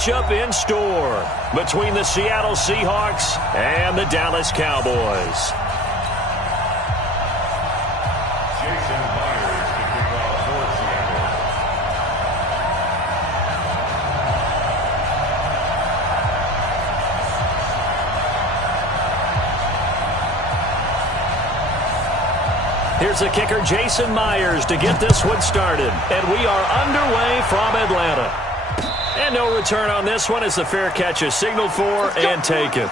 matchup in store between the Seattle Seahawks and the Dallas Cowboys. Here's the kicker, Jason Myers, to get this one started. And we are underway from Atlanta. And no return on this one as the fair catch is signaled for and taken.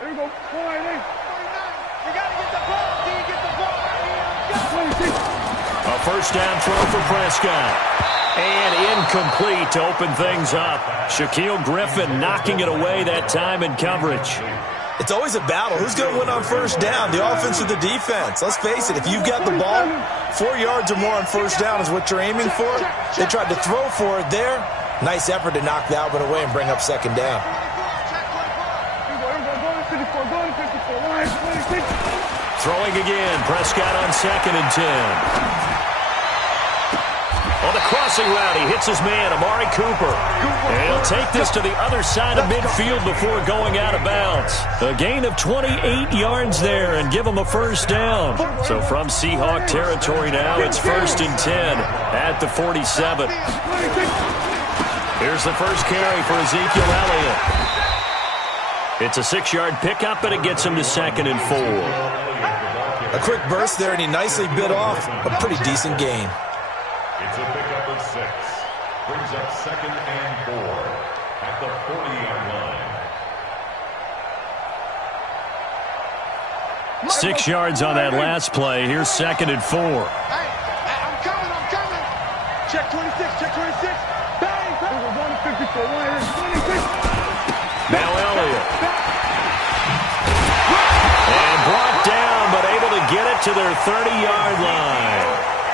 There we go. A first down throw for Prescott. And incomplete to open things up. Shaquille Griffin knocking it away that time in coverage. It's always a battle. Who's going to win on first down, the offense or the defense? Let's face it, if you've got the ball, 4 yards or more on first down is what you're aiming for. They tried to throw for it there. Nice effort to knock that one away and bring up second down. Throwing again, Prescott on 2nd and 10. On the crossing route, he hits his man, Amari Cooper. And he'll take this to the other side of midfield before going out of bounds. A gain of 28 yards there and give him a first down. So from Seahawk territory now, it's 1st and 10 at the 47. Here's the first carry for Ezekiel Elliott. It's a 6-yard pickup, and it gets him to 2nd and 4. A quick burst there, and he nicely bit off a pretty decent gain. It's a pickup of 6. Brings up 2nd and 4 at the 40-yard line. 6 yards on that last play. Here's 2nd and 4. Hey, I'm coming. Check 26, check 26. Bang! We're going to 54. Now Elliott. And brought down, but able to get it to their 30-yard line.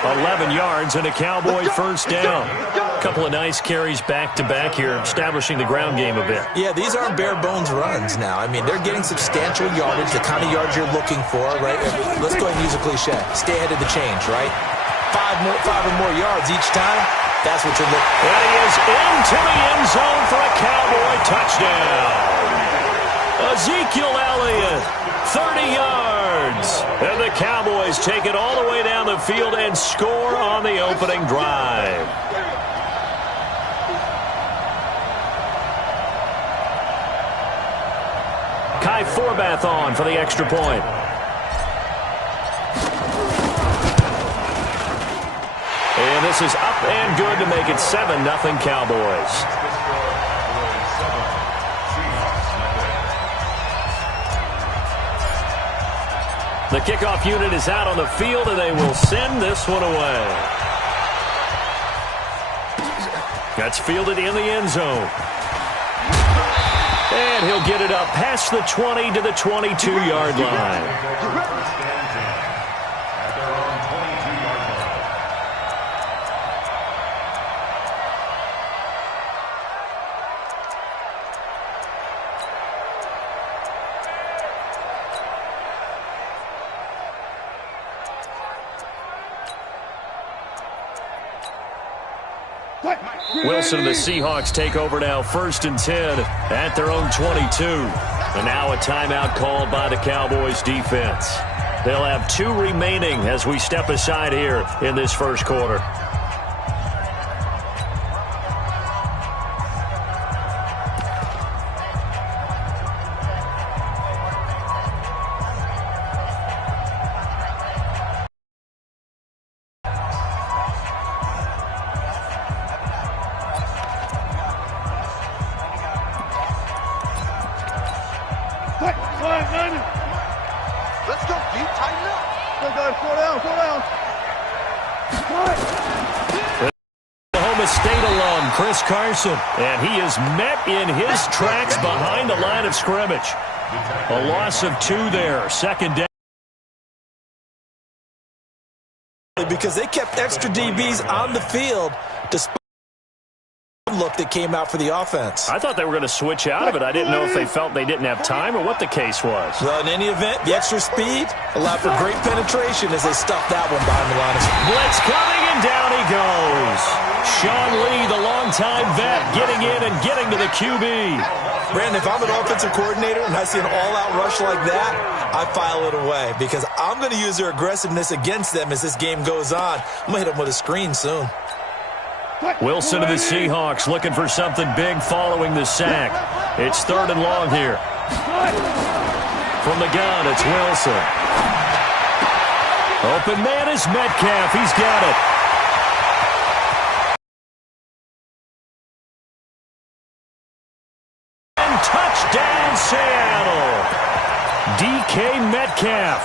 11 yards and a Cowboy first down. A couple of nice carries back-to-back here, establishing the ground game a bit. Yeah, these aren't bare-bones runs now. I mean, they're getting substantial yardage, the kind of yards you're looking for, right? Let's go ahead and use a cliche. Stay ahead of the change, right? 5 or more yards each time. That's what you're looking for. And he is into the end zone for a Cowboy touchdown. Ezekiel Elliott, 30 yards. And the Cowboys take it all the way down the field and score on the opening drive. Kai Forbath on for the extra point. And this is up and good to make it 7-0 Cowboys. The kickoff unit is out on the field, and they will send this one away. That's fielded in the end zone. And he'll get it up past the 20 to the 22-yard line. Wilson and the Seahawks take over now, 1st and 10 at their own 22. And now a timeout called by the Cowboys defense. They'll have 2 remaining as we step aside here in this first quarter. Let's go, deep, tighten up. Slow down. Oklahoma State alum Chris Carson, and he is met in his tracks behind the line of scrimmage. A loss of 2 there, 2nd down. because they kept extra DBs on the field despite the look that came out for the offense. I thought they were going to switch out of it. I didn't know if they felt they didn't have time or what the case was. Well, in any event, the extra speed allowed for great penetration as they stuffed that one behind the line. Blitz coming, and down he goes. Sean Lee, the longtime vet, getting in and getting to the QB. Brandon, if I'm an offensive coordinator and I see an all-out rush like that, I file it away because I'm going to use their aggressiveness against them as this game goes on. I'm going to hit them with a screen soon. Wilson of the Seahawks looking for something big following the sack. It's 3rd and long here. From the gun, it's Wilson. Open man is Metcalf. He's got it. And touchdown, Seattle. DK Metcalf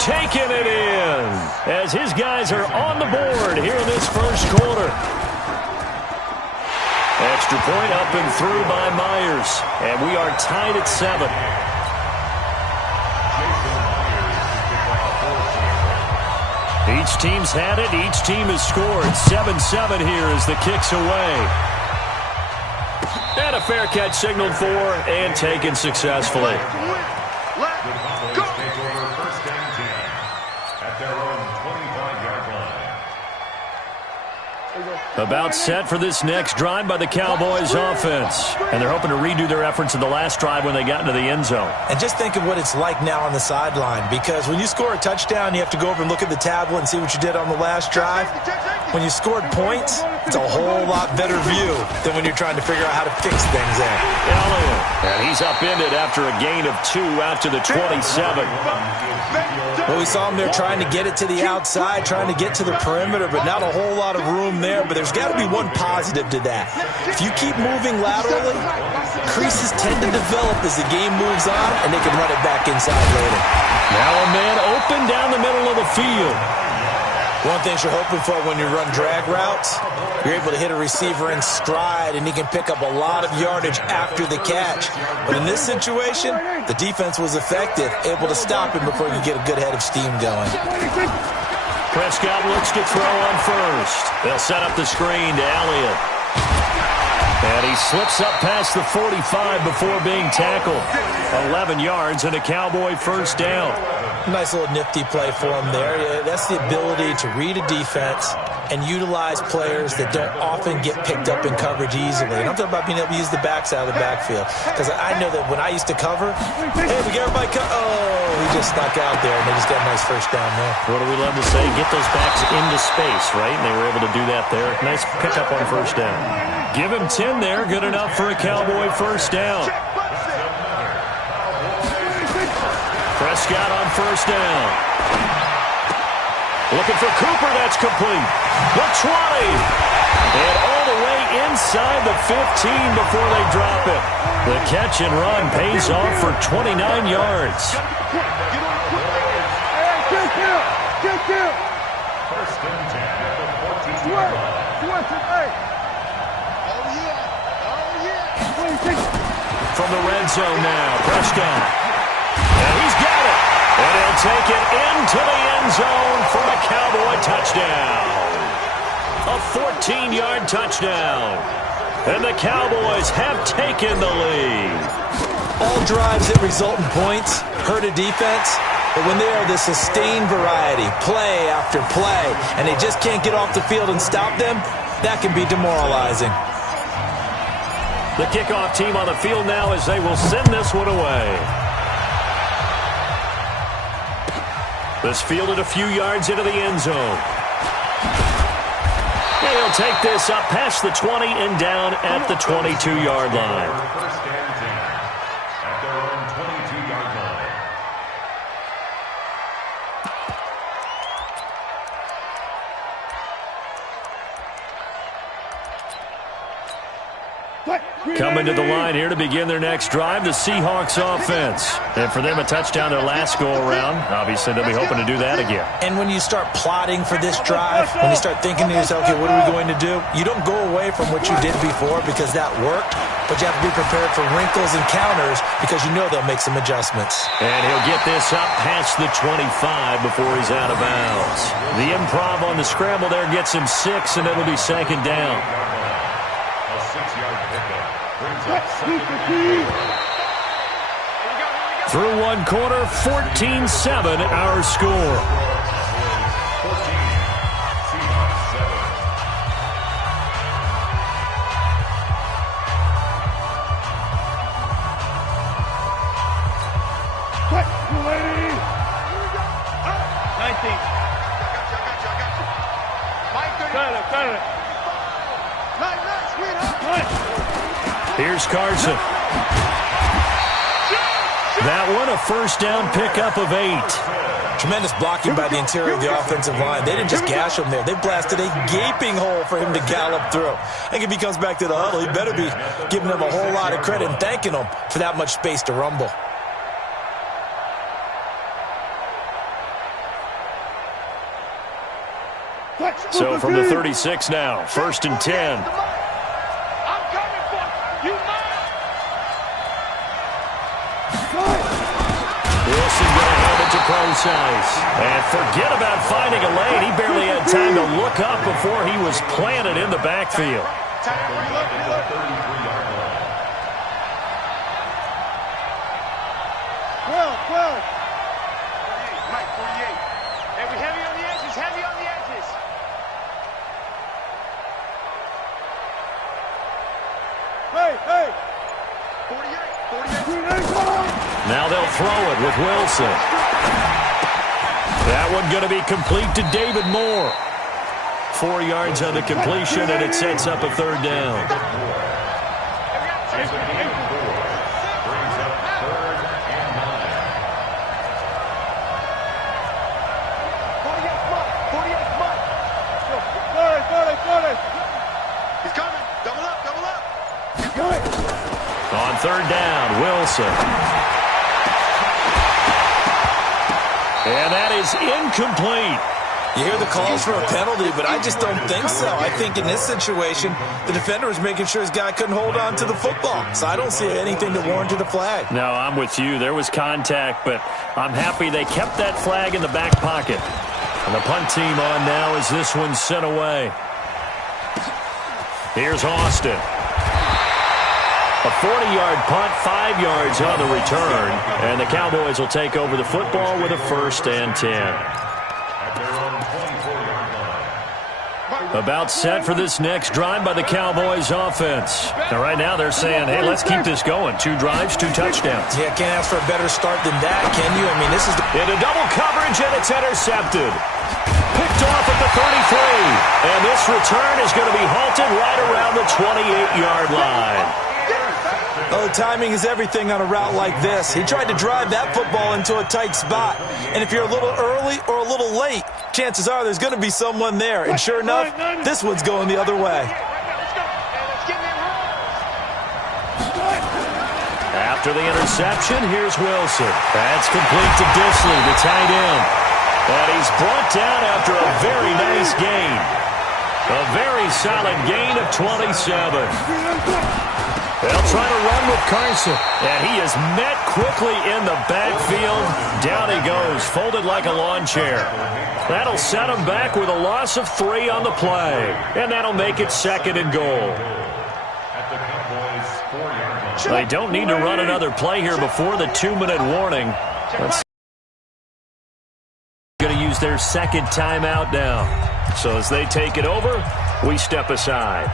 taking it in as his guys are on the board here in this first quarter. Extra point up and through by Myers. And we are tied at 7. Each team's had it. Each team has scored. 7-7 here as the kick's away. And a fair catch signaled for and taken successfully. About set for this next drive by the Cowboys offense. And they're hoping to redo their efforts in the last drive when they got into the end zone. And just think of what it's like now on the sideline, because when you score a touchdown, you have to go over and look at the tablet and see what you did on the last drive. When you scored points, it's a whole lot better view than when you're trying to figure out how to fix things there. Elliott, and he's upended after a gain of 2 out to the 27. Well, we saw him there trying to get it to the outside, trying to get to the perimeter, but not a whole lot of room there. But there's got to be one positive to that. If you keep moving laterally, creases tend to develop as the game moves on, and they can run it back inside later. Now a man open down the middle of the field. One thing you're hoping for when you run drag routes, you're able to hit a receiver in stride, and he can pick up a lot of yardage after the catch. But in this situation, the defense was effective, able to stop him before you get a good head of steam going. Prescott looks to throw on first. They'll set up the screen to Elliott. And he slips up past the 45 before being tackled. 11 yards and a Cowboy first down. Nice little nifty play for him there. That's the ability to read a defense and utilize players that don't often get picked up in coverage easily. And I'm talking about being able to use the backside of the backfield. Because I know that when I used to cover, hey, we get everybody he just snuck out there, and they just got a nice first down there. What do we love to say? Get those backs into space, right? And they were able to do that there. Nice pickup on first down. Give him 10 there. Good enough for a Cowboy first down. Prescott on first down. Looking for Cooper. That's complete. The 20. And all the way inside the 15 before they drop it. The catch and run pays off for 29 yards. First and 10 at the 14-yard line. From the red zone now, Prescott. And he's got it. And he'll take it into the end zone for a Cowboy touchdown. A 14-yard touchdown. And the Cowboys have taken the lead. All drives that result in points hurt a defense, but when they are the sustained variety, play after play, and they just can't get off the field and stop them, that can be demoralizing. The kickoff team on the field now as they will send this one away. This fielded a few yards into the end zone. And he'll take this up past the 20 and down at the 22-yard line. First and 10 at their own 22-yard line. What? Coming to the line here to begin their next drive, the Seahawks offense. And for them, a touchdown their last go-around. Obviously, they'll be hoping to do that again. And when you start plotting for this drive, when you start thinking to yourself, okay, what are we going to do? You don't go away from what you did before because that worked, but you have to be prepared for wrinkles and counters because you know they'll make some adjustments. And he'll get this up past the 25 before he's out of bounds. The improv on the scramble there gets him 6, and it'll be second down. A 6-yard pickup brings up second. Through one quarter, 14-7 our score. 14, Seahawks 7. Quick, you lady. 19. Cut it. Here's Carson. That one, a first down pickup of 8. Tremendous blocking by the interior of the offensive line. They didn't just gash him there. They blasted a gaping hole for him to gallop through. I think if he comes back to the huddle, he better be giving them a whole lot of credit and thanking them for that much space to rumble. So from the 36 now, 1st and 10. I'm coming for you. Wilson going to hand it to Procise. And forget about finding a lane. He barely had time to look up before he was planted in the backfield. Mike, 48. Hey, we heavy on the edges, heavy on the edges. Hey. 48. Now they'll throw it with Wilson. That one going to be complete to David Moore. 4 yards on the completion, and it sets up a third down. He's coming. Double up. On third down, Wilson. And that is incomplete. You hear the calls for a penalty, but I just don't think so. I think in this situation, the defender was making sure his guy couldn't hold on to the football. So I don't see anything to warrant a flag. No, I'm with you. There was contact, but I'm happy they kept that flag in the back pocket. And the punt team on now as this one's sent away. Here's Austin. A 40-yard punt, 5 yards on the return. And the Cowboys will take over the football with a 1st and 10. At their own 24-yard line. About set for this next drive by the Cowboys offense. And right now they're saying, hey, let's keep this going. 2 drives, 2 touchdowns. Yeah, can't ask for a better start than that, can you? I mean, this is the... Into double coverage, and it's intercepted. Picked off at the 33. And this return is going to be halted right around the 28-yard line. Oh, timing is everything on a route like this. He tried to drive that football into a tight spot. And if you're a little early or a little late, chances are there's going to be someone there. And sure enough, this one's going the other way. After the interception, here's Wilson. That's complete to Disley, the tight end. And he's brought down after a very nice gain. A very solid gain of 27. They'll try to run with Carson. And he is met quickly in the backfield. Down he goes, folded like a lawn chair. That'll set him back with a loss of 3 on the play. And that'll make it 2nd and goal. At the Cowboys' 4-yard line. They don't need to run another play here before the 2-minute warning. Let's going to use their 2nd timeout now. So as they take it over, we step aside.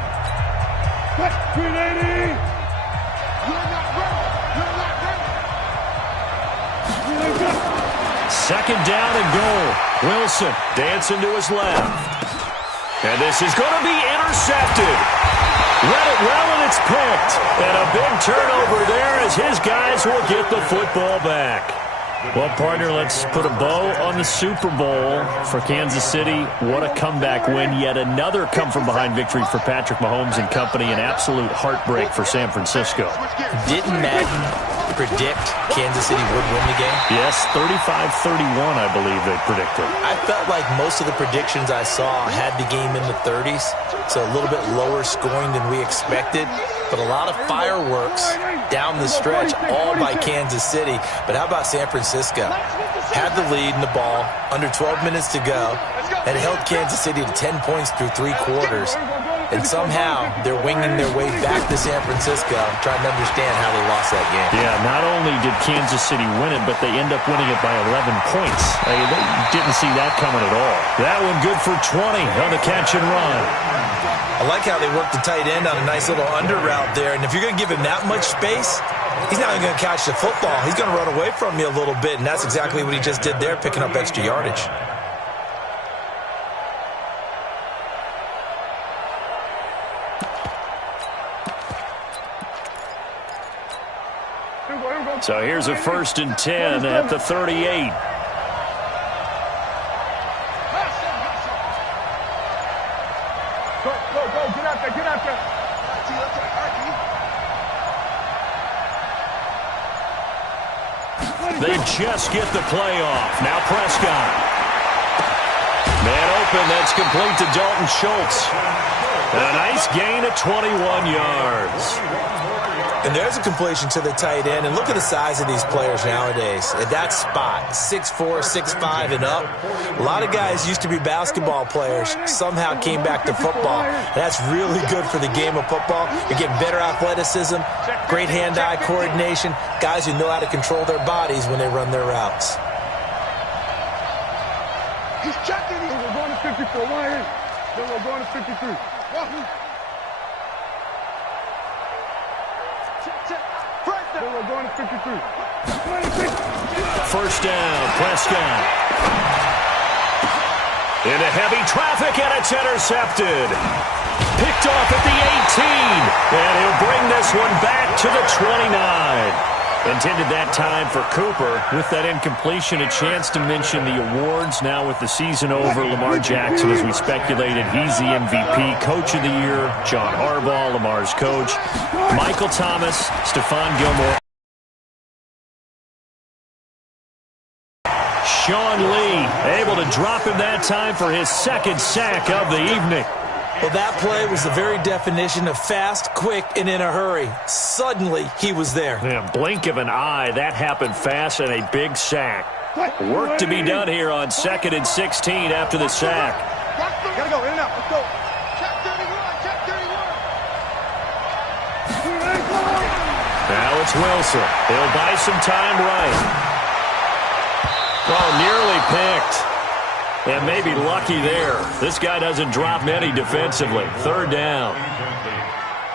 2nd down and goal. Wilson dancing to his left. And this is going to be intercepted. Read it well, and it's picked. And a big turnover there as his guys will get the football back. Well, partner, let's put a bow on the Super Bowl for Kansas City. What a comeback win. Yet another come-from-behind victory for Patrick Mahomes and company. An absolute heartbreak for San Francisco. Didn't Madden predict Kansas City would win the game? Yes, 35-31, I believe they predicted. I felt like most of the predictions I saw had the game in the 30s, so a little bit lower scoring than we expected. But a lot of fireworks down the stretch, all by Kansas City. But how about San Francisco? Had the lead in the ball, under 12 minutes to go, and held Kansas City to 10 points through 3 quarters. And somehow they're winging their way back to San Francisco, trying to understand how they lost that game. Yeah, not only did Kansas City win it, but they end up winning it by 11 points. They didn't see that coming at all. That one good for 20 on the catch and run. I like how they worked the tight end on a nice little under route there. And if you're going to give him that much space, he's not even going to catch the football. He's going to run away from you a little bit, and that's exactly what he just did there, picking up extra yardage. So here's a 1st and 10 at the 38. Get out there. They just get the play off. Now Prescott. Man open, that's complete to Dalton Schultz. A nice gain of 21 yards. And there's a completion to the tight end. And look at the size of these players nowadays. At that spot, 6'4", 6'5", and up. A lot of guys used to be basketball players, somehow came back to football. And that's really good for the game of football. You're getting better athleticism, great hand-eye coordination, guys who know how to control their bodies when they run their routes. He's checking. We're going to 54. One in. Then we're going to 53. Then we're going to 53. 1st down, Prescott. Into heavy traffic, and it's intercepted. Picked off at the 18. And he'll bring this one back to the 29. Intended that time for Cooper. With that incompletion, a chance to mention the awards. Now with the season over, Lamar Jackson, as we speculated, he's the MVP. Coach of the Year, John Harbaugh, Lamar's coach. Michael Thomas, Stephon Gilmore. Sean Lee, able to drop him that time for his 2nd sack of the evening. Well, that play was the very definition of fast, quick, and in a hurry. Suddenly, he was there. Yeah, blink of an eye, that happened fast, and a big sack. Work to be done here on 2nd and 16 after the sack. Gotta go, in and out, let's go. Check 31, check 31. Now it's Wilson. He'll buy some time right. Oh, nearly picked. And maybe lucky there. This guy doesn't drop many defensively. 3rd down.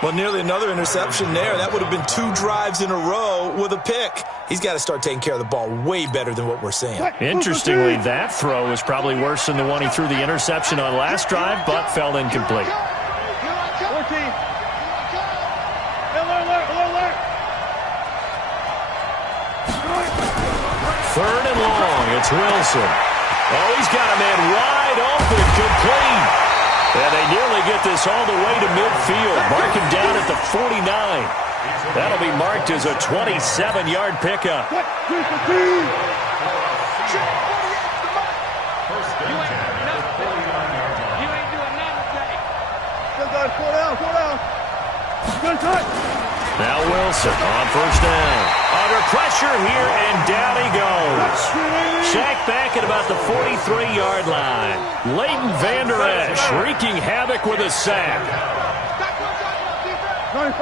Well, nearly another interception there. That would have been 2 drives in a row with a pick. He's got to start taking care of the ball way better than what we're seeing. Interestingly, that throw is probably worse than the one he threw the interception on last drive, but fell incomplete. 14. Third and long. It's Wilson. Oh, he's got a man wide open, complete. And they nearly get this all the way to midfield. Mark him down at the 49. That'll be marked as a 27-yard pickup. Now Wilson on 1st down. Under pressure here, and down he goes. Sacked back at about the 43-yard line. Leighton Vander Esch wreaking havoc with a sack. 25.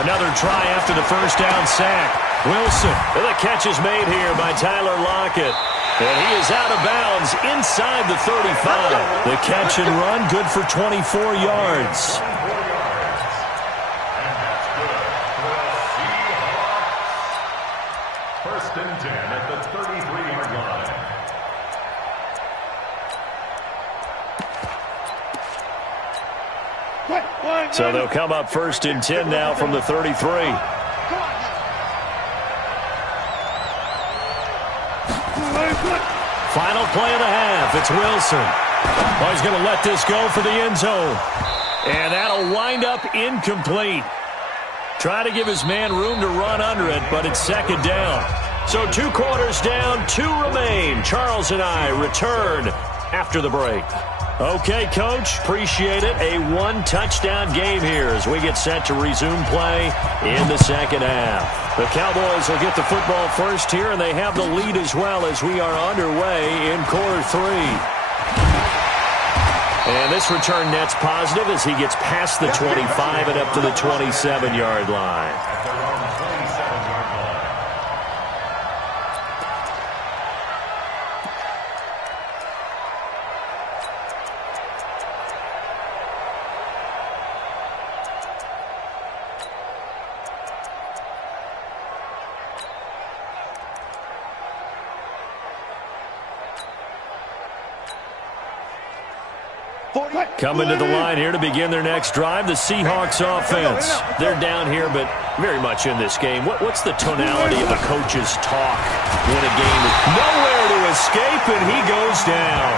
Another try after the 1st down sack. Wilson, the catch is made here by Tyler Lockett. And he is out of bounds inside the 35. The catch and run, good for 24 yards. First and 10 at the 33-yard line. So they'll come up 1st and 10 now from the 33. Final play of the half. It's Wilson. Oh, he's going to let this go for the end zone. And that'll wind up incomplete. Try to give his man room to run under it, but it's second down. So 2 quarters down, 2 remain. Charles and I return after the break. Okay, Coach, appreciate it. A 1-touchdown game here as we get set to resume play in the second half. The Cowboys will get the football first here, and they have the lead as well as we are underway in quarter 3. And this return net's positive as he gets past the 25 and up to the 27-yard line. Coming to the line here to begin their next drive, the Seahawks offense. They're down here, but very much in this game. What's the tonality of the coach's talk when a game is nowhere to escape and he goes down?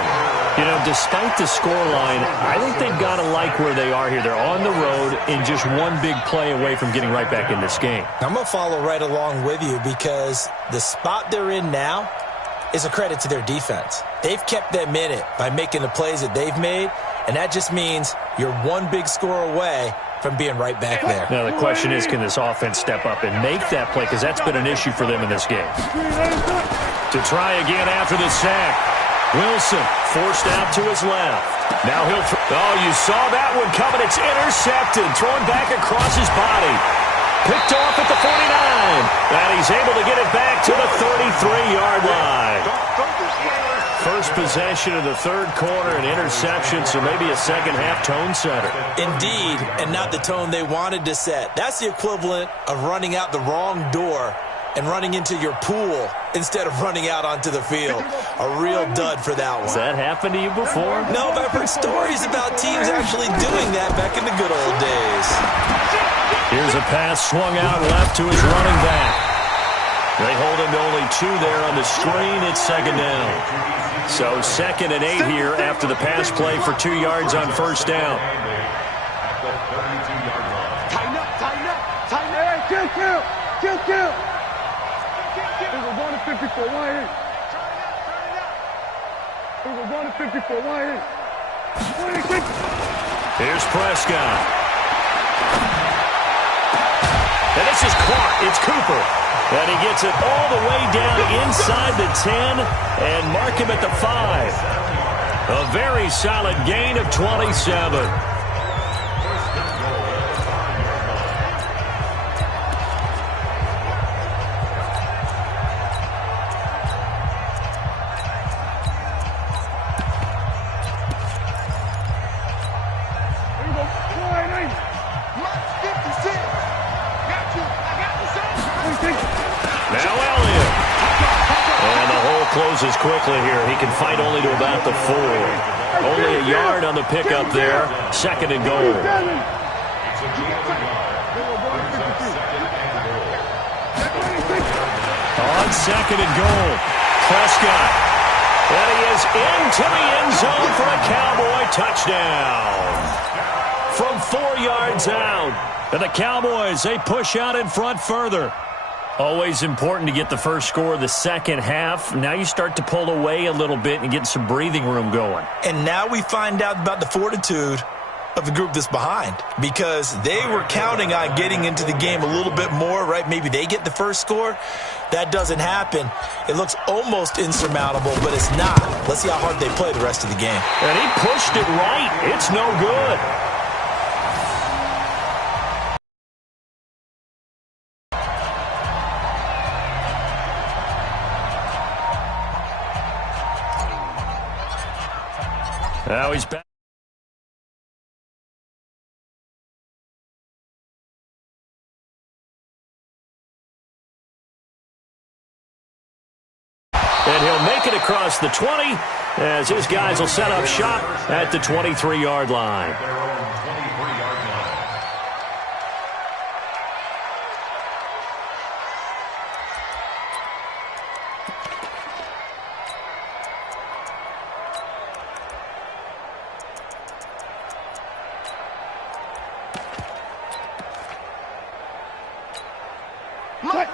You know, despite the scoreline, I think they've got to like where they are here. They're on the road and just one big play away from getting right back in this game. I'm going to follow right along with you because the spot they're in now is a credit to their defense. They've kept them in it by making the plays that they've made, and that just means you're one big score away from being right back there. Now, the question is, can this offense step up and make that play? Because that's been an issue for them in this game. To try again after the sack. Wilson forced out to his left. Now he'll oh, you saw that one coming. It's intercepted. Thrown back across his body. Picked off at the 49. And he's able to get it back to the 33-yard line. First possession of the third quarter, an interception, so maybe a second-half tone setter. Indeed, and not the tone they wanted to set. That's the equivalent of running out the wrong door and running into your pool instead of running out onto the field. A real dud for that one. Has that happened to you before? No, but I've heard stories about teams actually doing that back in the good old days. Here's a pass swung out left to his running back. They hold him to only 2 there on the screen. It's second down. So 2nd and 8 here after the pass play for 2 yards on first down. Tighten up, tighten up, tighten up. Hey, kill. There's a 1 to 54, why in? There's a 1 to 54, why in? Here's Prescott. And this is Clark. It's Cooper. And he gets it all the way down inside the 10 and mark him at the 5. A very solid gain of 27. Closes quickly here. He can fight only to about the 4. Only a yard on the pickup there. 2nd and goal. On 2nd and goal, Prescott. And he is into the end zone for a Cowboy touchdown. From 4 yards out. And the Cowboys, they push out in front further. Always important to get the first score of the second half. Now you start to pull away a little bit and get some breathing room going. And now we find out about the fortitude of the group that's behind, because they were counting on getting into the game a little bit more, right? Maybe they get the first score. That doesn't happen. It looks almost insurmountable, but it's not. Let's see how hard they play the rest of the game. And he pushed it right. It's no good. Now he's back. And he'll make it across the 20 as his guys will set up shop at the 23-yard line.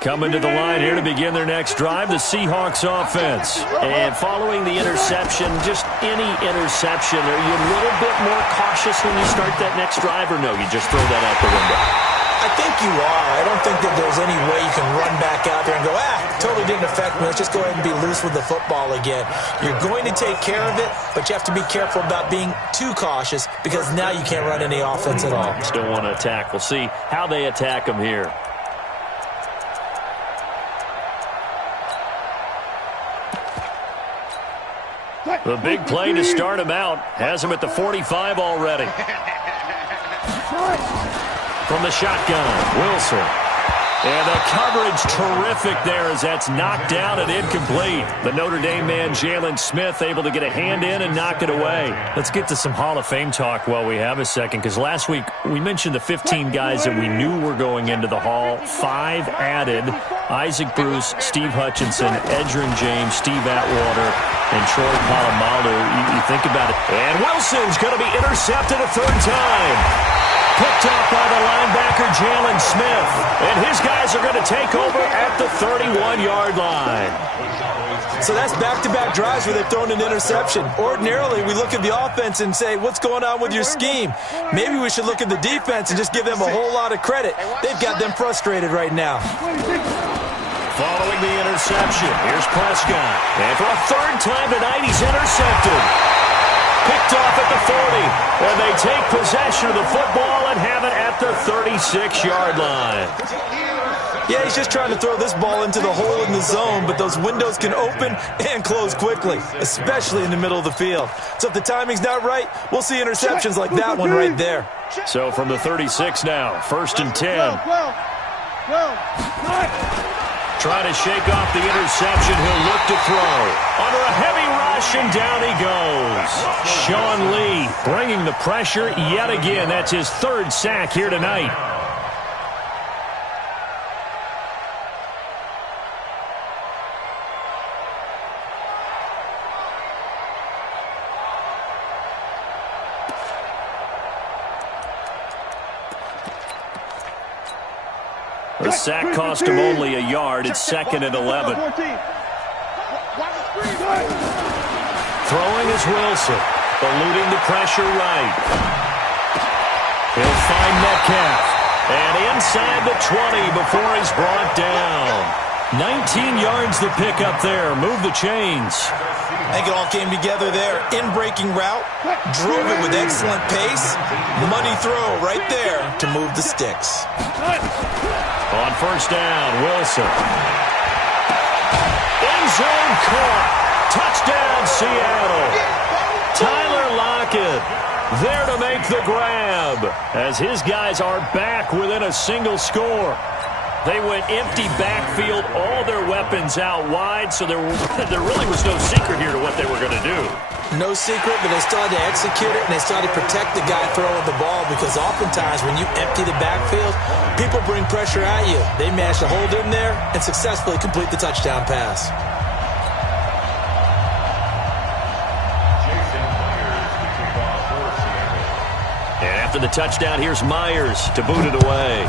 Coming to the line here to begin their next drive, the Seahawks offense. And following the interception, just any interception, are you a little bit more cautious when you start that next drive, or no, you just throw that out the window? I think you are. I don't think that there's any way you can run back out there and go, totally didn't affect me. Let's just go ahead and be loose with the football again. You're going to take care of it, but you have to be careful about being too cautious because now you can't run any offense at all. Still want to attack. We'll see how they attack them here. The big play to start him out has him at the 45 already. From the shotgun, Wilson. And the coverage terrific there as that's knocked down and incomplete. The Notre Dame man, Jalen Smith, able to get a hand in and knock it away. Let's get to some Hall of Fame talk while we have a second, because last week we mentioned the 15 guys that we knew were going into the Hall. 5 added: Isaac Bruce, Steve Hutchinson, Edgerrin James, Steve Atwater, and Troy Polamalu. You think about it. And Wilson's going to be intercepted a third time. Picked up by the linebacker, Jalen Smith. And his guys are going to take over at the 31-yard line. So that's back-to-back drives where they've thrown an interception. Ordinarily, we look at the offense and say, what's going on with your scheme? Maybe we should look at the defense and just give them a whole lot of credit. They've got them frustrated right now. Following the interception, here's Prescott. And for a third time tonight, he's intercepted. Picked off at the 40, and they take possession of the football and have it at the 36-yard line. Yeah, he's just trying to throw this ball into the hole in the zone, but those windows can open and close quickly, especially in the middle of the field. So if the timing's not right, we'll see interceptions like that one right there. So from the 36 now, 1st and 10. Trying to shake off the interception. He'll look to throw. Under a heavy rush, and down he goes. Sean Lee bringing the pressure yet again. That's his 3rd sack here tonight. The sack cost him only a yard. It's 2nd and 11. Throwing is Wilson, eluding the pressure right. He'll find Metcalf. And inside the 20 before he's brought down. 19 yards the pick up there. Move the chains. I think it all came together there. In-breaking route, drove it with excellent pace. Money throw right there to move the sticks. On 1st down, Wilson. End zone caught. Touchdown, Seattle. Tyler Lockett there to make the grab as his guys are back within a single score. They went empty backfield, all their weapons out wide, so there really was no secret here to what they were going to do. No secret, but they still had to execute it, and they still had to protect the guy throwing the ball, because oftentimes when you empty the backfield, people bring pressure at you. They managed to hold in there and successfully complete the touchdown pass. And after the touchdown, here's Myers to boot it away.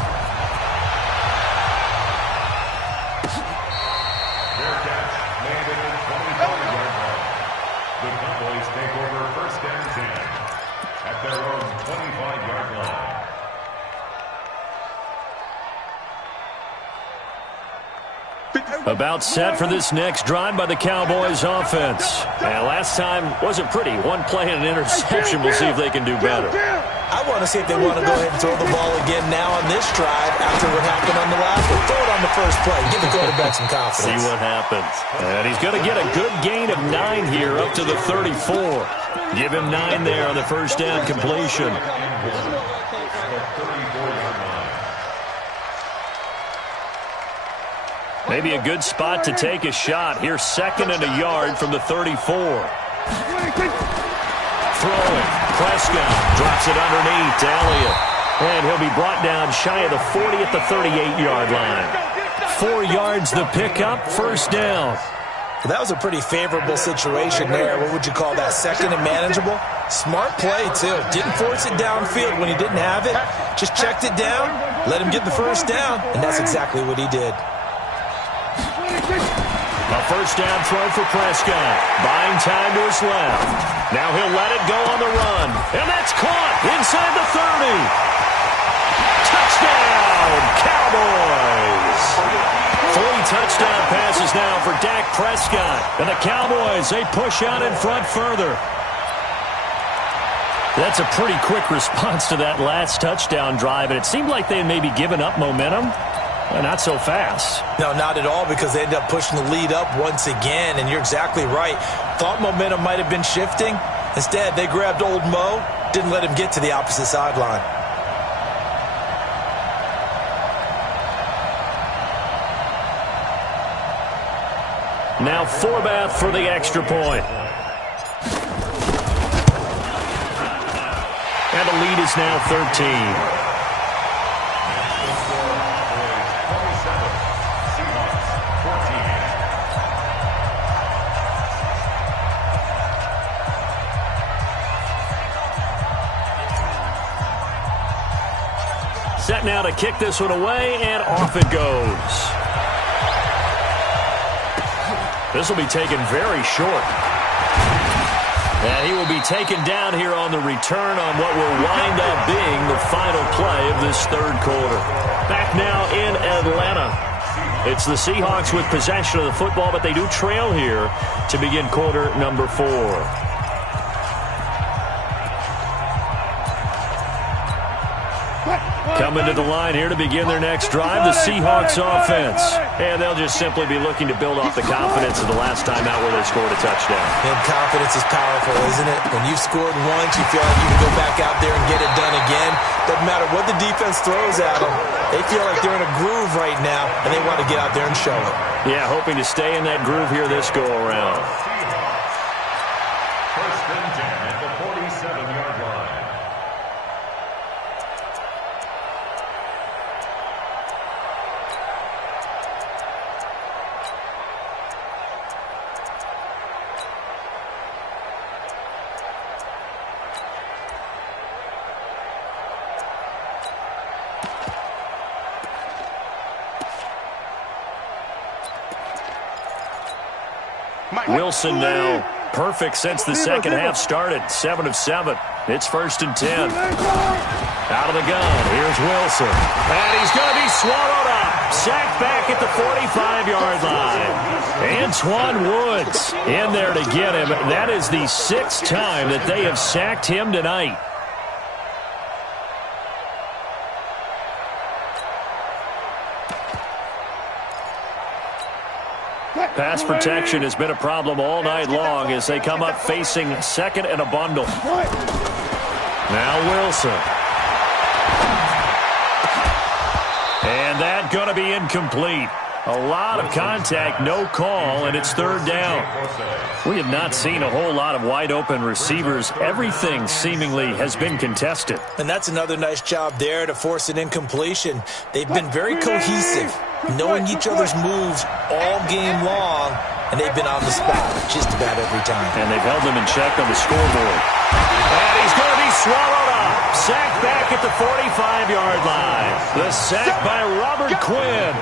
About set for this next drive by the Cowboys offense. And last time wasn't pretty. One play and an interception. We'll see if they can do better. I want to see if they want to go ahead and throw the ball again now on this drive after what happened on the last one. Throw it on the first play. Give the quarterback some confidence. See what happens. And he's going to get a good gain of 9 here up to the 34. Give him 9 there on the 1st down completion. Maybe a good spot to take a shot. Here's 2nd and a yard from the 34. Throwing. Prescott drops it underneath to Elliott. And he'll be brought down shy of the 40 at the 38-yard line. 4 yards the pickup, 1st down. That was a pretty favorable situation there. What would you call that? Second and manageable? Smart play, too. Didn't force it downfield when he didn't have it. Just checked it down, let him get the first down, and that's exactly what he did. A first down throw for Prescott. Buying time to his left. Now he'll let it go on the run. And that's caught inside the 30. Touchdown, Cowboys. 3 touchdown passes now for Dak Prescott. And the Cowboys, they push out in front further. That's a pretty quick response to that last touchdown drive. And it seemed like they had maybe given up momentum. Well, not so fast. No, not at all, because they ended up pushing the lead up once again, and you're exactly right. Thought momentum might have been shifting. Instead, they grabbed old Mo, didn't let him get to the opposite sideline. Now Forbath for the extra point. And the lead is now 13. Set now to kick this one away, and off it goes. This will be taken very short. And he will be taken down here on the return on what will wind up being the final play of this third quarter. Back now in Atlanta. It's the Seahawks with possession of the football, but they do trail here to begin quarter number 4. Coming to the line here to begin their next drive, the Seahawks offense. And they'll just simply be looking to build off the confidence of the last time out where they scored a touchdown. And confidence is powerful, isn't it? When you've scored once, you feel like you can go back out there and get it done again. Doesn't matter what the defense throws at them. They feel like they're in a groove right now, and they want to get out there and show it. Yeah, hoping to stay in that groove here this go-around. First and 10 at the 47-yard line. Wilson now perfect since the second half started. 7 of 7. It's first and 10. Out of the gun. Here's Wilson. And he's going to be swallowed up. Sacked back at the 45-yard line. Antoine Woods in there to get him. That is the 6th time that they have sacked him tonight. Pass protection has been a problem all night long as they come up facing second and a bundle. Now Wilson. And that going to be incomplete. A lot of contact, no call, and it's third down. We have not seen a whole lot of wide-open receivers. Everything seemingly has been contested. And that's another nice job there to force an incompletion. They've been very cohesive, knowing each other's moves all game long, and they've been on the spot just about every time. And they've held them in check on the scoreboard. And he's going to be swallowed up. Sacked back at the 45-yard line. The sack by Robert Quinn.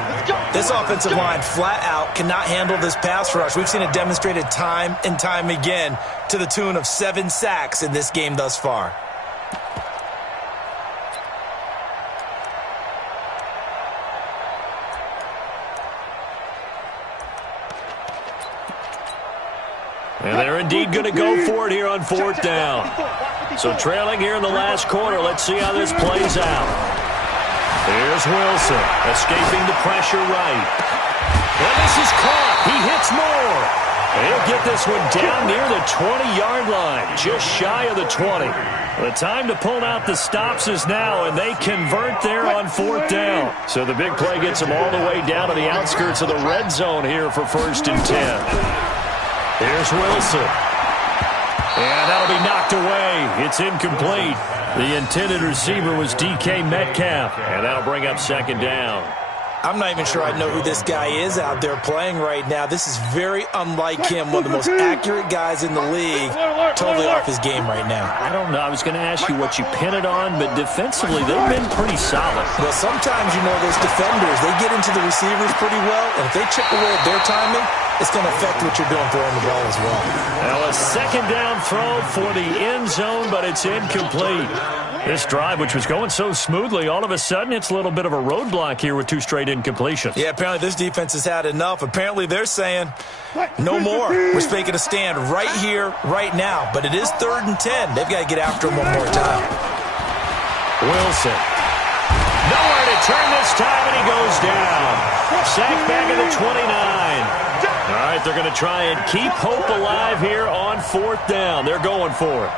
This offensive line flat out cannot handle this pass rush. We've seen it demonstrated time and time again to the tune of 7 sacks in this game thus far. And they're indeed going to go for it here on 4th down. So trailing here in the last quarter, let's see how this plays out. Here's Wilson, escaping the pressure right. And this is caught. He hits more. He'll get this one down near the 20-yard line, just shy of the 20. The time to pull out the stops is now, and they convert there on 4th down. So the big play gets them all the way down to the outskirts of the red zone here for first and 10. Here's Wilson. And that'll be knocked away. It's incomplete. The intended receiver was DK Metcalf. And that'll bring up second down. I'm not even sure I know who this guy is out there playing right now. This is very unlike him, one of the most accurate guys in the league. Totally off his game right now. I don't know. I was going to ask you what you pin it on, but defensively, they've been pretty solid. Well, sometimes, you know, those defenders, they get into the receivers pretty well, and if they chip away at their timing, it's going to affect what you're doing throwing the ball as well. Now a second down throw for the end zone, but it's incomplete. This drive, which was going so smoothly, all of a sudden it's a little bit of a roadblock here with 2 straight incompletions. Yeah, apparently this defense has had enough. Apparently they're saying, no more. We're making a stand right here, right now. But it is 3rd and 10. They've got to get after him one more time. Wilson. Nowhere to turn this time, and he goes down. Sacked back at the 29. All right, they're going to try and keep hope alive here on 4th down. They're going for it.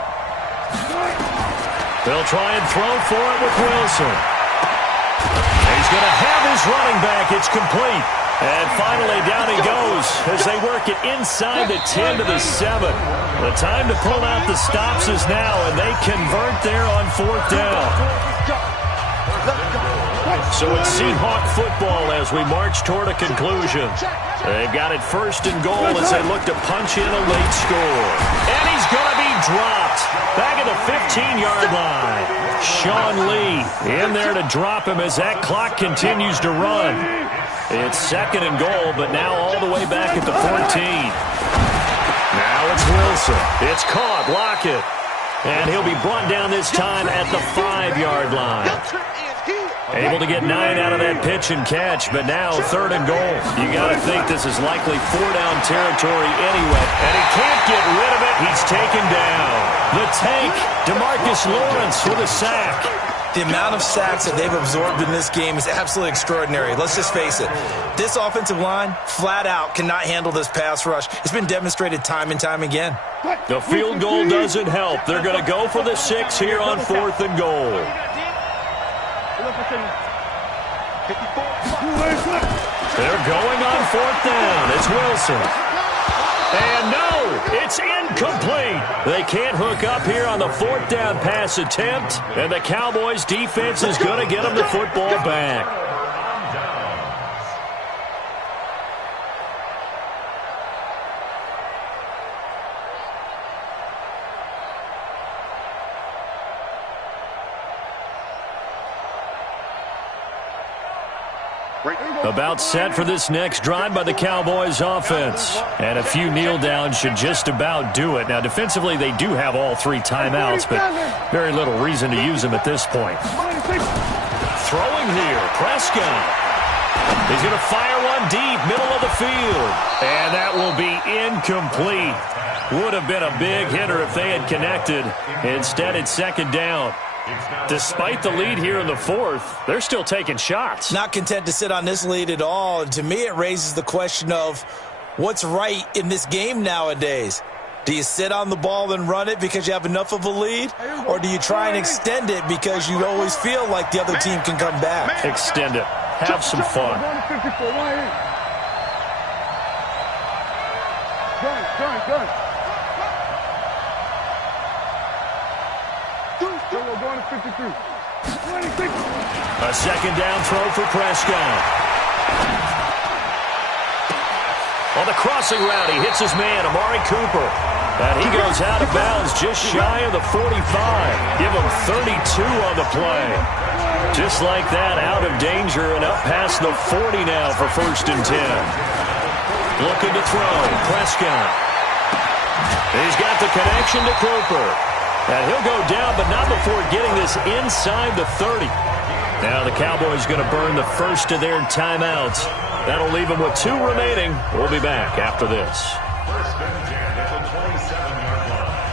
They'll try and throw for it with Wilson. He's going to have his running back. It's complete. And finally, down he goes as they work it inside the 10 to the 7. The time to pull out the stops is now, and they convert there on 4th down. So it's Seahawk football as we march toward a conclusion. They've got it 1st and goal as they look to punch in a late score. And he's going to be dropped back at the 15-yard line. Sean Lee in there to drop him as that clock continues to run. It's 2nd and goal, but now all the way back at the 14. Now it's Wilson. It's caught. Lockett. And he'll be brought down this time at the 5-yard line. Able to get 9 out of that pitch and catch, but now 3rd and goal. You got to think this is likely 4-down territory anyway. And he can't get rid of it. He's taken down. The tank, DeMarcus Lawrence with a sack. The amount of sacks that they've absorbed in this game is absolutely extraordinary. Let's just face it. This offensive line, flat out, cannot handle this pass rush. It's been demonstrated time and time again. The field goal doesn't help. They're going to go for the 6 here on 4th and goal. They're going on 4th down. It's Wilson. And no, it's incomplete. They can't hook up here on the 4th down pass attempt, and the Cowboys defense is going to get them the football back. About set for this next drive by the Cowboys offense. And a few kneel downs should just about do it. Now, defensively, they do have all 3 timeouts, but very little reason to use them at this point. Throwing here, Prescott. He's going to fire one deep, middle of the field. And that will be incomplete. Would have been a big hitter if they had connected. Instead, it's 2nd down. Despite the lead here in the 4th, they're still taking shots. Not content to sit on this lead at all. And to me, it raises the question of what's right in this game nowadays. Do you sit on the ball and run it because you have enough of a lead? Or do you try and extend it because you always feel like the other team can come back? Extend it. Have some fun. Gun. Going to 53. A 2nd down throw for Prescott. On the crossing route, he hits his man, Amari Cooper. And he goes out of bounds just shy of the 45. Give him 32 on the play. Just like that, out of danger and up past the 40 now for 1st and 10. Looking to throw, Prescott. He's got the connection to Cooper. And he'll go down, but not before getting this inside the 30. Now the Cowboys going to burn the first of their timeouts. That'll leave them with 2 remaining. We'll be back after this. 1st and 10 at the 27-yard line.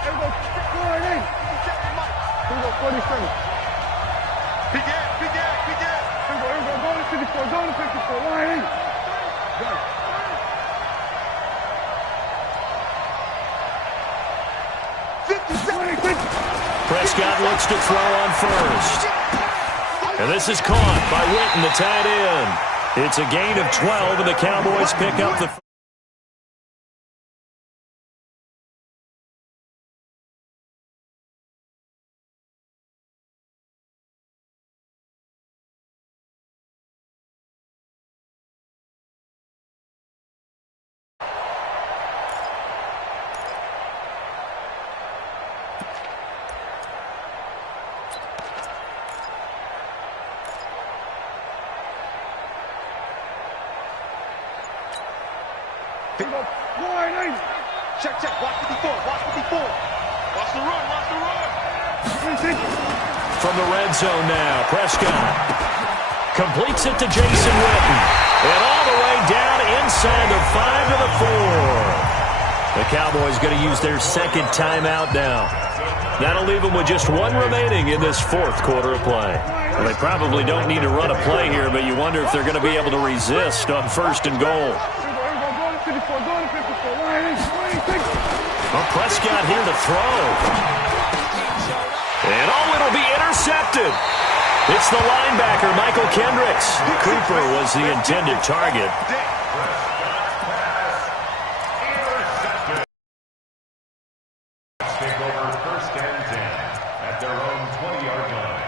Here we go, 47. Go to 54. Line. Go. Prescott looks to throw on 1st. And this is caught by Witten, the tight end. It's a gain of 12, and the Cowboys pick up the Check, check. Watch 54. Watch 54. Watch the run. Watch the run. From the red zone now, Prescott completes it to Jason Witten. And all the way down inside the 5 to the 4. The Cowboys going to use their second timeout now. That'll leave them with just one remaining in this fourth quarter of play. Well, they probably don't need to run a play here, but you wonder if they're going to be able to resist on first and goal. Well, Prescott here to throw. And it'll be intercepted. It's the linebacker, Michael Kendricks. Cooper was the intended target. Take over first and 10 at their own 20-yard line.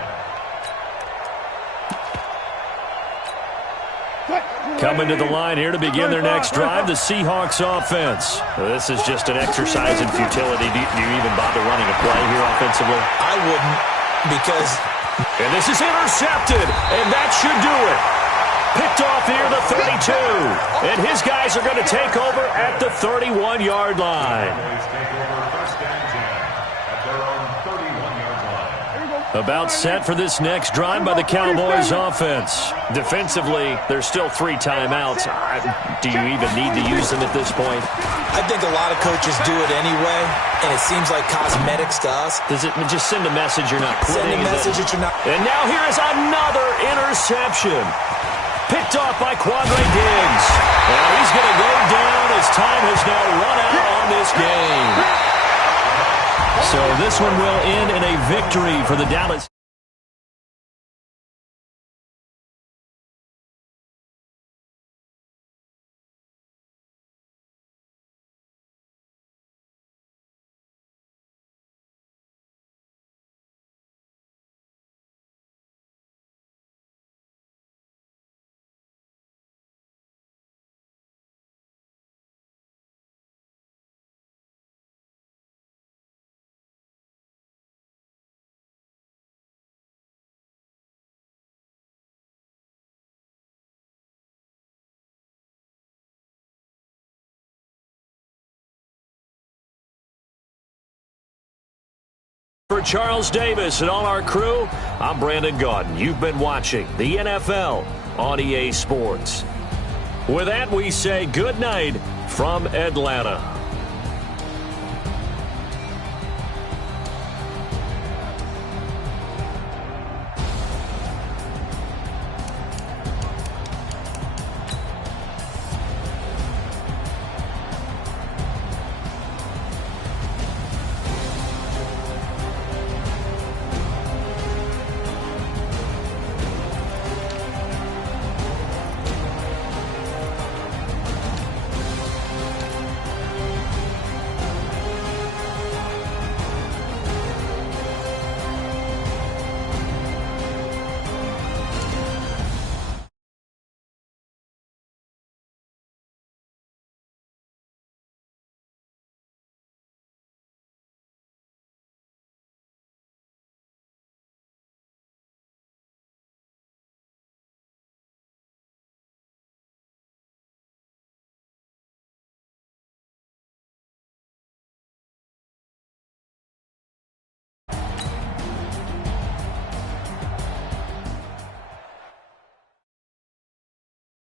Coming to the line here to begin their next drive, the Seahawks offense. This is just an exercise in futility. Do you even bother running a play here offensively? I wouldn't, because... And this is intercepted, and that should do it. Picked off here, the 32. And his guys are going to take over at the 31-yard line. Take over first and 10 at their own 31-yard line. About set for this next drive by the Cowboys offense. Defensively, there's still 3 timeouts. Do you even need to use them at this point? I think a lot of coaches do it anyway, and it seems like cosmetics to us. Does it just send a message you're not quitting? Send a message that you're not... And now here is another interception. Picked off by Quandre Diggs. Now he's going to go down as time has now run out on this game. So this one will end in a victory for the Dallas. For Charles Davis and all our crew, I'm Brandon Gaudin. You've been watching the NFL on EA Sports. With that, we say good night from Atlanta.